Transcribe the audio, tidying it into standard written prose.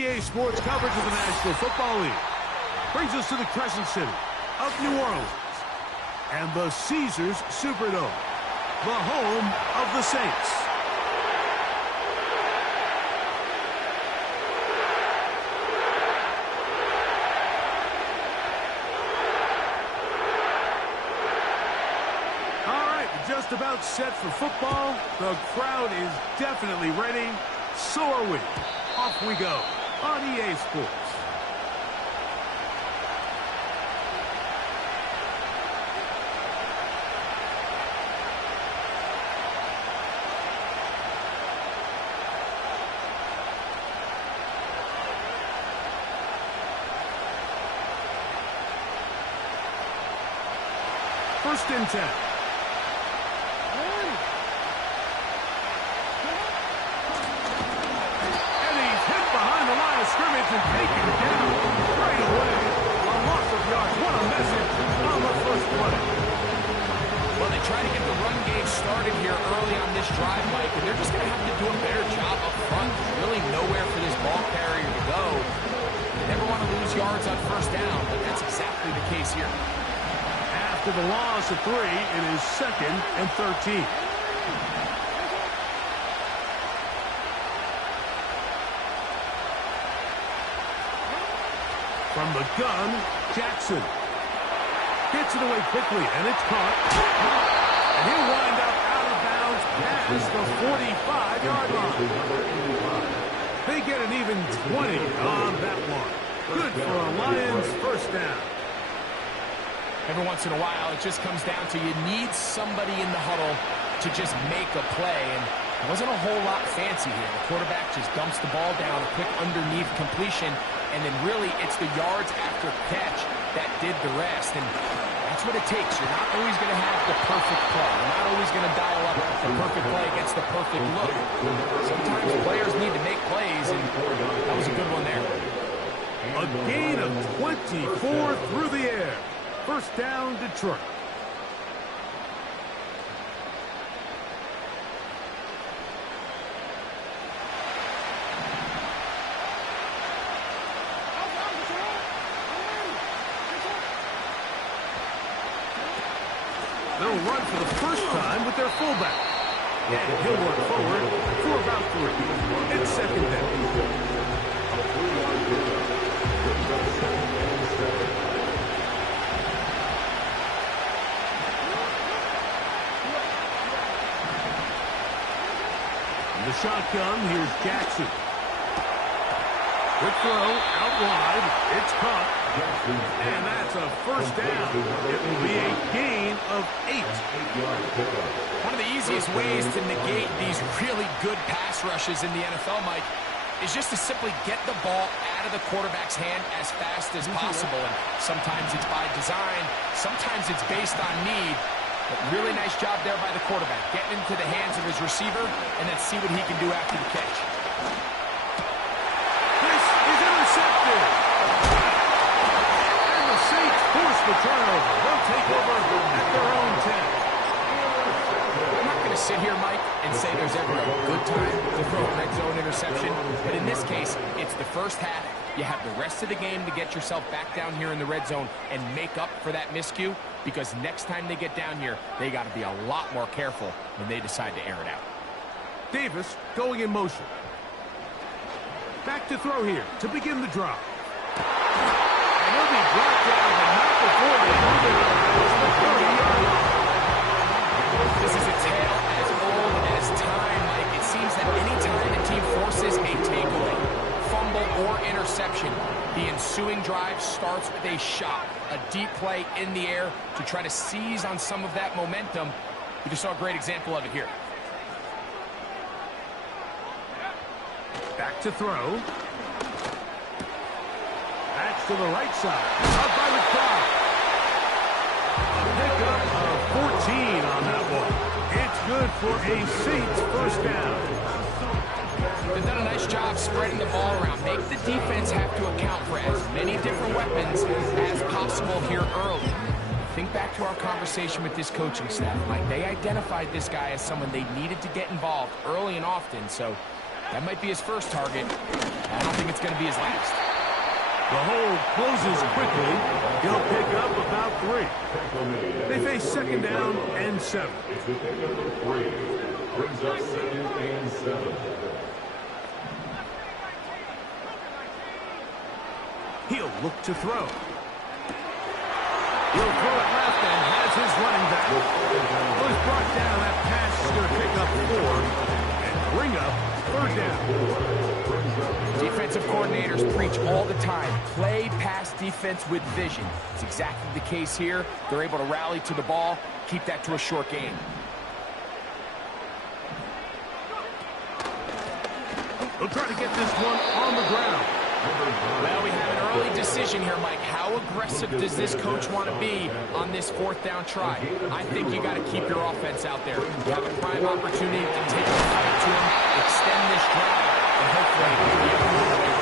EA Sports coverage of the National Football League brings us to the Crescent City of New Orleans and the Caesars Superdome, the home of the Saints. All right, just about set for football. The crowd is definitely ready. So are we. Off we go on EA Sports. First and 10. Scrimmage and taken down right away. A loss of yards. What a message on the first play. Well, they try to get the run game started here early on this drive, Mike, and they're just going to have to do a better job up front. There's really nowhere for this ball carrier to go. They never want to lose yards on first down, but that's exactly the case here. After the loss of 3, it is 2nd and 13. From the gun, Jackson gets it away quickly, and it's caught. And he'll wind up out of bounds past the 45-yard line. They get an even 20 on that one. Good for a Lions first down. Every once in a while, it just comes down to you need somebody in the huddle to just make a play, and it wasn't a whole lot fancy here. The quarterback just dumps the ball down, a quick underneath completion, and then really it's the yards after catch that did the rest. And that's what it takes. You're not always going to have the perfect play. You're not always going to dial up the perfect play against the perfect look. Sometimes players need to make plays, and that was a good one there. A gain of 24 through the air. First down, Detroit. They'll run for the first time with their fullback. And he'll work forward for about 3. It's 2nd down. In the shotgun, here's Jackson. Quick throw, out wide. It's caught. And that's a first down. It will be a gain of 8. One of the easiest ways to negate these really good pass rushes in the NFL, Mike, is just to simply get the ball out of the quarterback's hand as fast as possible. And sometimes it's by design, sometimes it's based on need. But really nice job there by the quarterback, getting into the hands of his receiver and then see what he can do after the catch. This is intercepted. And the Saints force the turnover. They'll take over at their own 10. I'm not going to sit here, Mike, and say there's ever a good time to throw a red zone interception. But in this case, it's the first half. You have the rest of the game to get yourself back down here in the red zone and make up for that miscue, because next time they get down here, they got to be a lot more careful when they decide to air it out. Davis going in motion. Back to throw here to begin the drive. And he'll be brought down, but not before they move it up past the 30-yard line. This is a tale as old as time, Mike. It seems that any time a team forces a takeaway, fumble, or interception, the ensuing drive starts with a shot, a deep play in the air to try to seize on some of that momentum. We just saw a great example of it here. Back to throw. That's to the right side. Up by the crowd. A pickup of 14 on that one. It's good for a Saints first down. They've done a nice job spreading the ball around. Make the defense have to account for as many different weapons as possible here early. Think back to our conversation with this coaching staff, Mike. They identified this guy as someone they needed to get involved early and often, so That might be his first target. I don't think it's going to be his last. The hold closes quickly. He'll pick up about 3. They face second down and 7. Brings up second and 7. He'll look to throw. He'll throw it left and has his running back. Was brought down. That pass is going to pick up 4 and bring up third down. Defensive coordinators preach all the time, play pass defense with vision. It's exactly the case here. They're able to rally to the ball, keep that to a short game. They'll try to get this one on the ground. Well, we have an early decision here, Mike. How aggressive does this coach want to be on this 4th down try? I think you got to keep your offense out there. You have a prime opportunity to take